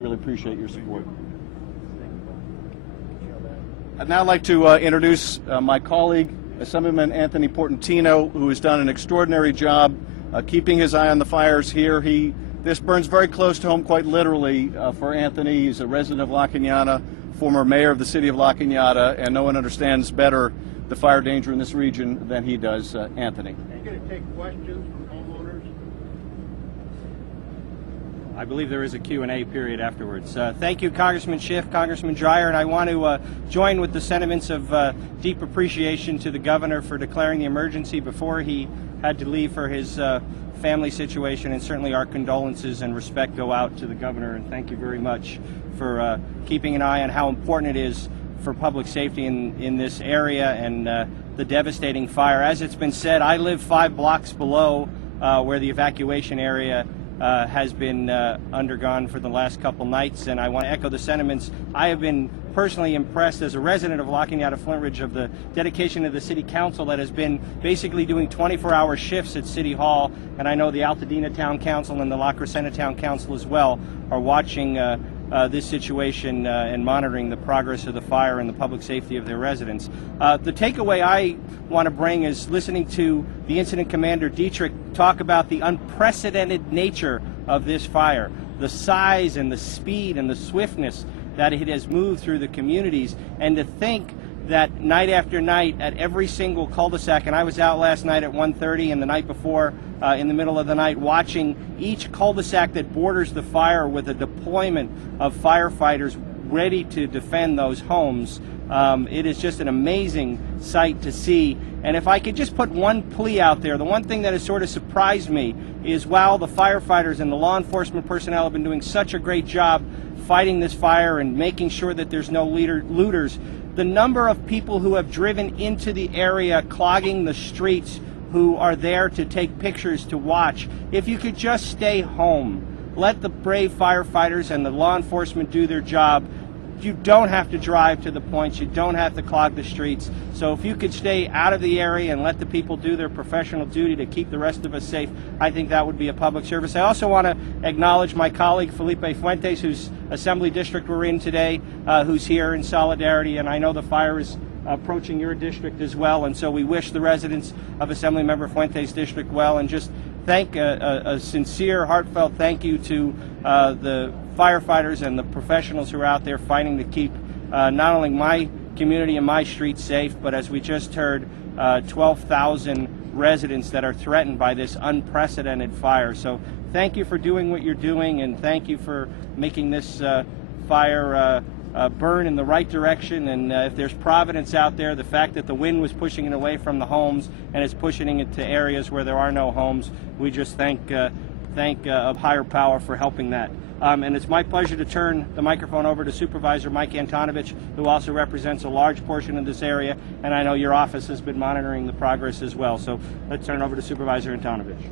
Really appreciate your support. I'd now like to introduce my colleague, Assemblyman Anthony Portantino, who has done an extraordinary job keeping his eye on the fires here. This burns very close to home, quite literally, for Anthony. He's a resident of La Cañada, former mayor of the city of La Cañada, and no one understands better the fire danger in this region than he does. Anthony. Are you going to take questions from homeowners? I believe there is a Q&A period afterwards. Thank you, Congressman Schiff, Congressman Dreyer, and I want to join with the sentiments of deep appreciation to the governor for declaring the emergency before he had to leave for his family situation, and certainly our condolences and respect go out to the governor, and thank you very much for keeping an eye on how important it is for public safety in this area and the devastating fire. As it's been said, I live 5 blocks below where the evacuation area has been undergone for the last couple nights, and I want to echo the sentiments. I have been personally impressed as a resident of La Cañada Flintridge of the dedication of the City Council that has been basically doing 24-hour shifts at City Hall, and I know the Altadena Town Council and the La Crescenta Town Council as well are watching this situation and monitoring the progress of the fire and the public safety of their residents. The takeaway I want to bring is listening to the incident commander Dietrich talk about the unprecedented nature of this fire, the size and the speed and the swiftness that it has moved through the communities, and to think that night after night at every single cul-de-sac, and I was out last night at 1:30 and the night before in the middle of the night watching each cul-de-sac that borders the fire with a deployment of firefighters ready to defend those homes. It is just an amazing sight to see. And if I could just put one plea out there, the one thing that has sort of surprised me is while the firefighters and the law enforcement personnel have been doing such a great job fighting this fire and making sure that there's no looters, the number of people who have driven into the area clogging the streets who are there to take pictures to watch. If you could just stay home, let the brave firefighters and the law enforcement do their job. You don't have to drive to the points. You don't have to clog the streets. So if you could stay out of the area and let the people do their professional duty to keep the rest of us safe, I think that would be a public service. I also want to acknowledge my colleague Felipe Fuentes, whose assembly district we're in today, who's here in solidarity, and I know the fire is approaching your district as well, and so we wish the residents of Assemblymember Fuentes' district well, and just thank a sincere, heartfelt thank you to the firefighters and the professionals who are out there fighting to keep not only my community and my streets safe, but as we just heard, 12,000 residents that are threatened by this unprecedented fire. So thank you for doing what you're doing, and thank you for making this fire burn in the right direction. And if there's providence out there, the fact that the wind was pushing it away from the homes and it's pushing it to areas where there are no homes, we just thank a higher power for helping that. And it's my pleasure to turn the microphone over to Supervisor Mike Antonovich, who also represents a large portion of this area, and I know your office has been monitoring the progress as well. So let's turn it over to Supervisor Antonovich.